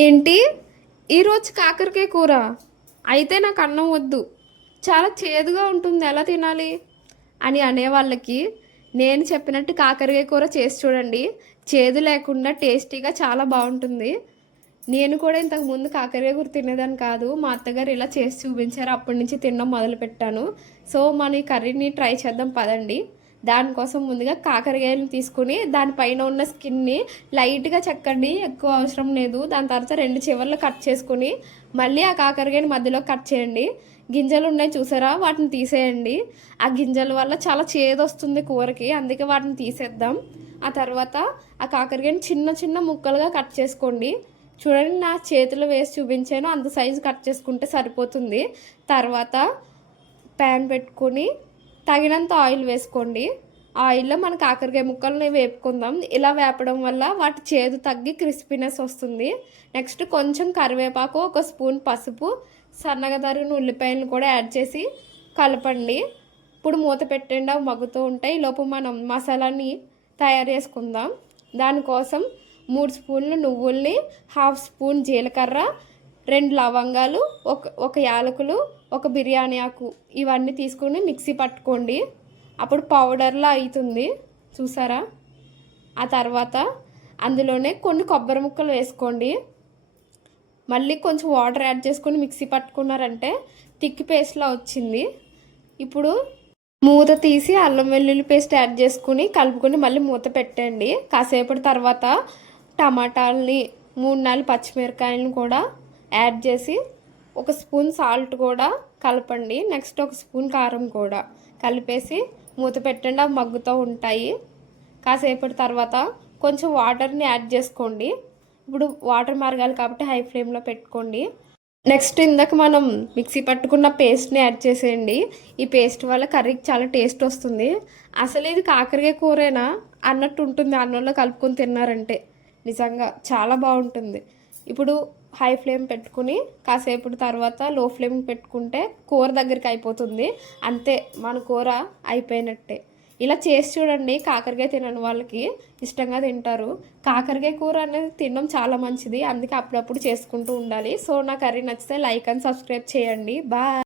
ఏంటి ఈరోజు కాకరకాయ కూర? అయితే నాకు అన్నం వద్దు, చాలా చేదుగా ఉంటుంది, ఎలా తినాలి అని అనేవాళ్ళకి నేను చెప్పినట్టు కాకరకాయ కూర చేసి చూడండి. చేదు లేకుండా టేస్టీగా చాలా బాగుంటుంది. నేను కూడా ఇంతకు ముందు కాకరకాయ కూర తినేదాన్ని కాదు. మా అత్తగారు ఇలా చేసి చూపించారు, అప్పటి నుంచి తినడం మొదలుపెట్టాను. సో మన ఈ కర్రీని ట్రై చేద్దాం పదండి. దానికోసం ముందుగా కాకరకాయలను తీసుకుని దానిపైన ఉన్న స్కిన్ని లైట్గా చెక్కండి, ఎక్కువ అవసరం లేదు. దాని తర్వాత రెండు చివర్లు కట్ చేసుకుని మళ్ళీ ఆ కాకరకాయని మధ్యలో కట్ చేయండి. గింజలు ఉన్నాయి చూసారా, వాటిని తీసేయండి. ఆ గింజల వల్ల చాలా చేదు వస్తుంది కూరకి, అందుకే వాటిని తీసేద్దాం. ఆ తర్వాత ఆ కాకరకాయని చిన్న చిన్న ముక్కలుగా కట్ చేసుకోండి. చూడండి, నా చేతిలో వేసి చూపించాను, అంత సైజు కట్ చేసుకుంటే సరిపోతుంది. తర్వాత ప్యాన్ పెట్టుకుని తగినంత ఆయిల్ వేసుకోండి. ఆయిల్లో మన కాకరకాయ ముక్కల్ని వేపుకుందాం. ఇలా వేపడం వల్ల వాటి చేదు తగ్గి క్రిస్పీనెస్ వస్తుంది. నెక్స్ట్ కొంచెం కరివేపాకు, ఒక స్పూన్ పసుపు, సన్నగా తరిగిన ఉల్లిపాయలను కూడా యాడ్ చేసి కలపండి. ఇప్పుడు మూత పెట్టండి, అవి మగ్గుతూ ఉంటాయి. ఈలోపు మనం మసాలాని తయారు చేసుకుందాం. దానికోసం 3 స్పూన్లు నువ్వుల్ని, 1/2 స్పూన్ జీలకర్ర, 2 లవంగాలు, ఒక యాలకులు, ఒక బిర్యానీ ఆకు, ఇవన్నీ తీసుకుని మిక్సీ పట్టుకోండి. అప్పుడు పౌడర్లా అవుతుంది చూసారా. ఆ తర్వాత అందులోనే కొన్ని కొబ్బరి ముక్కలు వేసుకోండి. మళ్ళీ కొంచెం వాటర్ యాడ్ చేసుకొని మిక్సీ పట్టుకున్నారంటే థిక్ పేస్ట్లా వచ్చింది. ఇప్పుడు మూత తీసి అల్లం వెల్లుల్లి పేస్ట్ యాడ్ చేసుకుని కలుపుకొని మళ్ళీ మూత పెట్టండి. కాసేపటి తర్వాత టమాటాలని, 3-4 పచ్చిమిరకాయలను కూడా యాడ్ చేసి ఒక స్పూన్ సాల్ట్ కూడా కలపండి. నెక్స్ట్ ఒక స్పూన్ కారం కూడా కలిపేసి మూత పెట్టండి, అవి మగ్గుతూ ఉంటాయి. కాసేపటి తర్వాత కొంచెం వాటర్ని యాడ్ చేసుకోండి. ఇప్పుడు వాటర్ మరగాలి కాబట్టి హై ఫ్లేమ్లో పెట్టుకోండి. నెక్స్ట్ ఇందాక మనం మిక్సీ పట్టుకున్న పేస్ట్ని యాడ్ చేసేయండి. ఈ పేస్ట్ వల్ల కర్రీకి చాలా టేస్ట్ వస్తుంది. అసలు ఇది కాకరకాయ కూరేనా అన్నట్టు ఉంటుంది అన్నంలో కలుపుకొని తిన్నారంటే. నిజంగా చాలా బాగుంటుంది. ఇప్పుడు హై ఫ్లేమ్ పెట్టుకుని కాసేపు తర్వాత లో ఫ్లేమ్ పెట్టుకుంటే కూర దగ్గరికి అయిపోతుంది. అంతే, మన కూర అయిపోయినట్టే. ఇలా చేసి చూడండి, కాకరకాయ తినని వాళ్ళకి ఇష్టంగా తింటారు. కాకరకాయ కూర అనేది తినడం చాలా మంచిది, అందుకే అప్పుడప్పుడు చేసుకుంటూ ఉండాలి. సో నా కర్రీ నచ్చితే లైక్ అండ్ సబ్స్క్రైబ్ చేయండి. బాయ్.